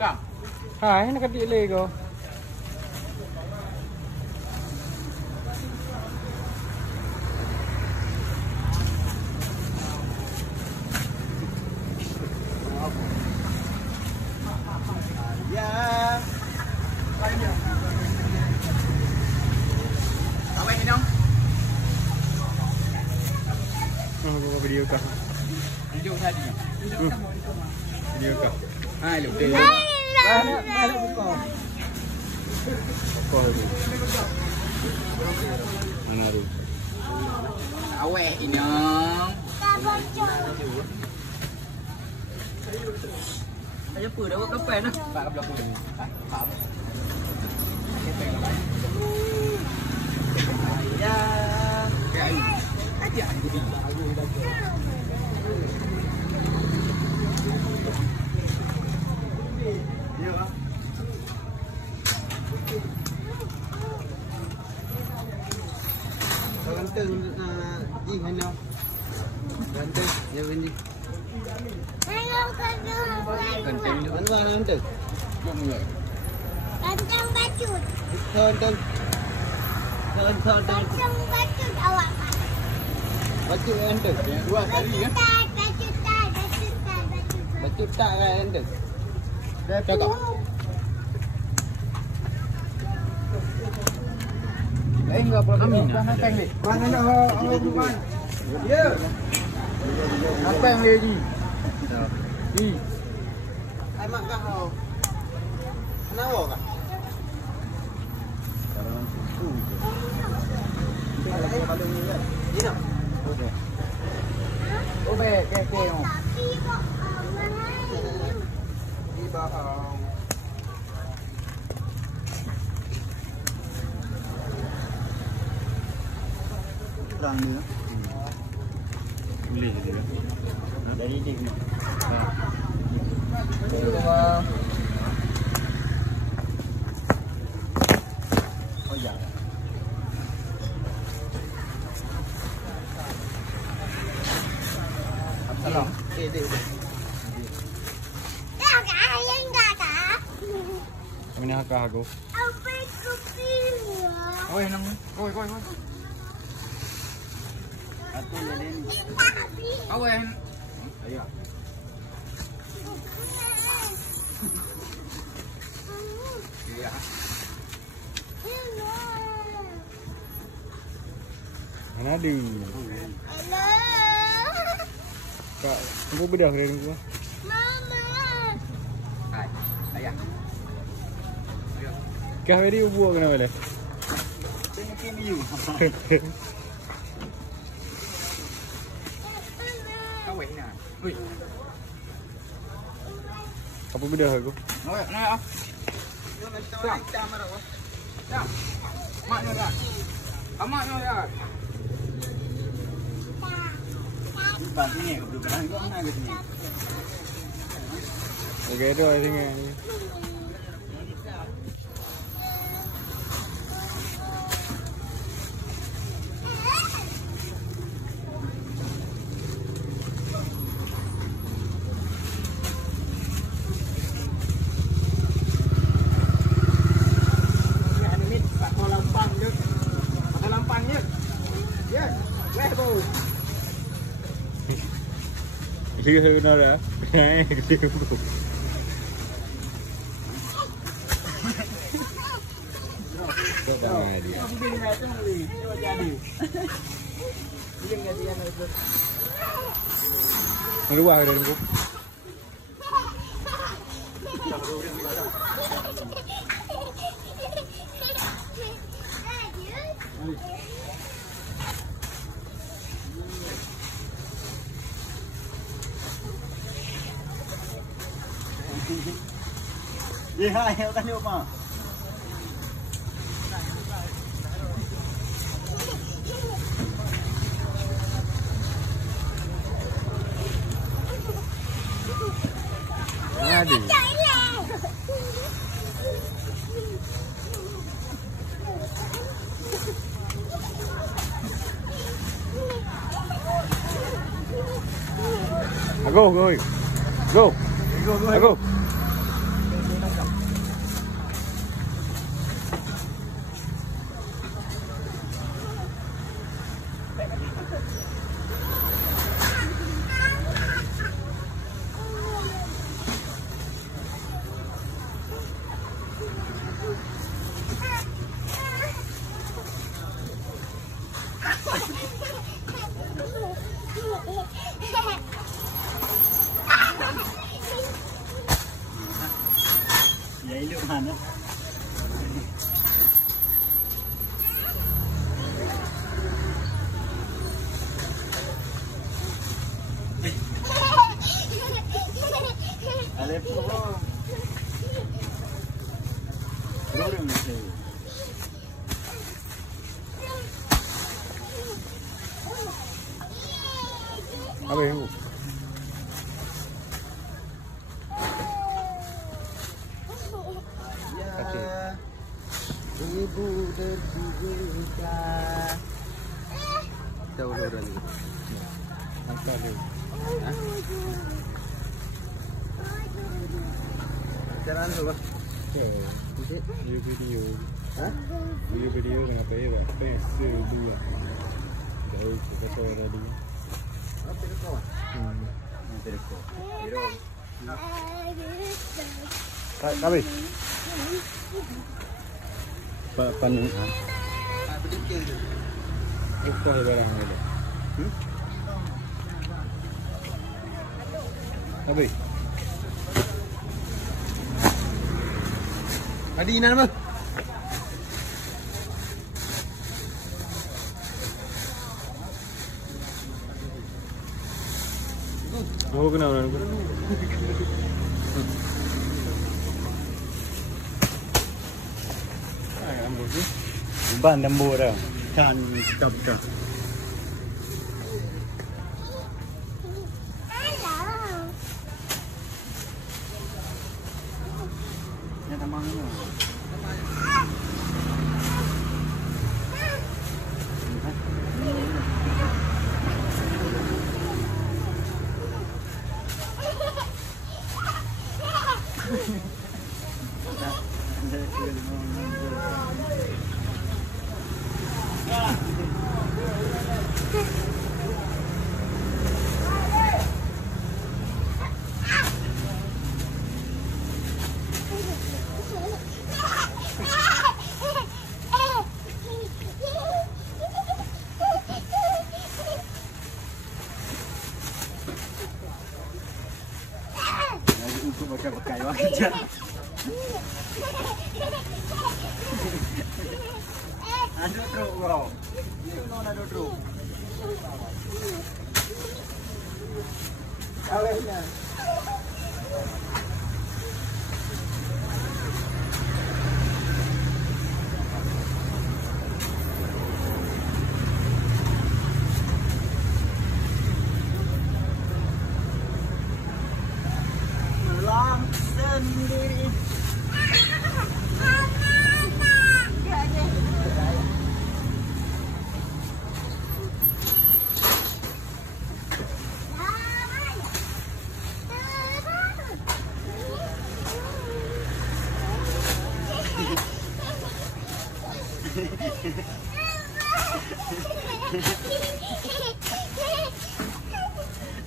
Kang. Hai, nak delay kau. Ya. Banyak. Awak ni dong. Buat video kah? Video tadi. Video kah? Ha, lupa. Mana buka? Apa tu? Mana tu? Awak ni dong. Ayo apa dah buat kapan dah? Pak ke belakang ni. Pak. Ya. Aja aku ni. Ya. Ganteng mana? Ganteng ya ini. Ganteng tu mana ganteng? Ganteng bacut. Ganteng. Ganteng bacut awak kan. Bacut ganteng. Dua kali ya. Bacut tak ganteng. Dah cakap. Enggak apa kami. Apa yang ni? Mana nak awak bukan? Ya. Apa yang ni? Ni. Ai mak kau. Kenapa kah? Sekarang susu. Ini nak. Okey. Okey, okey. Tapi kok mahal. Di bawah. Kurang ni lah. Boleh je dia. Dari dia ni. Oh ya. Salam. Okey. Tak ayah enggak tak? Mana hakah aku? Apa kopi? Oi nang. Oi. Aku jadi ni. Awen. Ayo. Ya. Mana di? Hello. Kak, tunggu bedah dari gua. Mama. Hai. Ayah. Kah video buat kenapa le? Tengok view. Awen nah. Oi. Apa bedah aku? Oi, nah. Siap. Siap. Mak ni dah. Amak ni dah. Pas ni, bukan kau nak ke sini. Okey tu I think. Lihat nara. Luar dari aku. Ya, ya tadi apa? Ada. Go. elok mana. Alepo. Dorong ni. Apa yang bu? Ibu terbuka. Jauh orang ni. Angkat dia. Hah? Cara anu apa? Video. Hah? Video dengan apa ya? Pensel dua. Dari kata tadi. Apa tu kawan? Nanti aku. Hero. Tapi. Panung. Berdikir tu. Apa barang ni? Tapi. Adi ina apa? Oh kenapa ni? Ban lembu dah. Kan tetap dah. Ni tamang ni. Untuk pakai wang kerja. Ada truk kau. Itu non ada truk. Awalnya. Sendiri.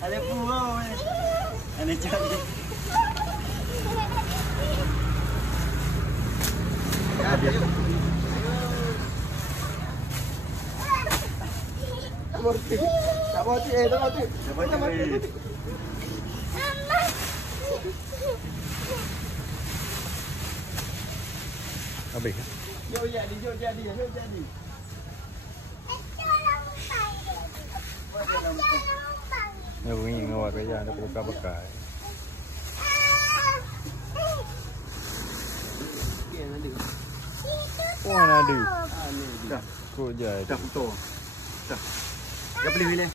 Ada pulau ni. Ada cantik. Tak mati, tak mati. Tak mati. Habis. Jom jadi. Ni bunyi ngawak kerja ada bekal-bekal. Oh, ada. Dah. Kau je. Dah foto. Dah. Dah beli ni.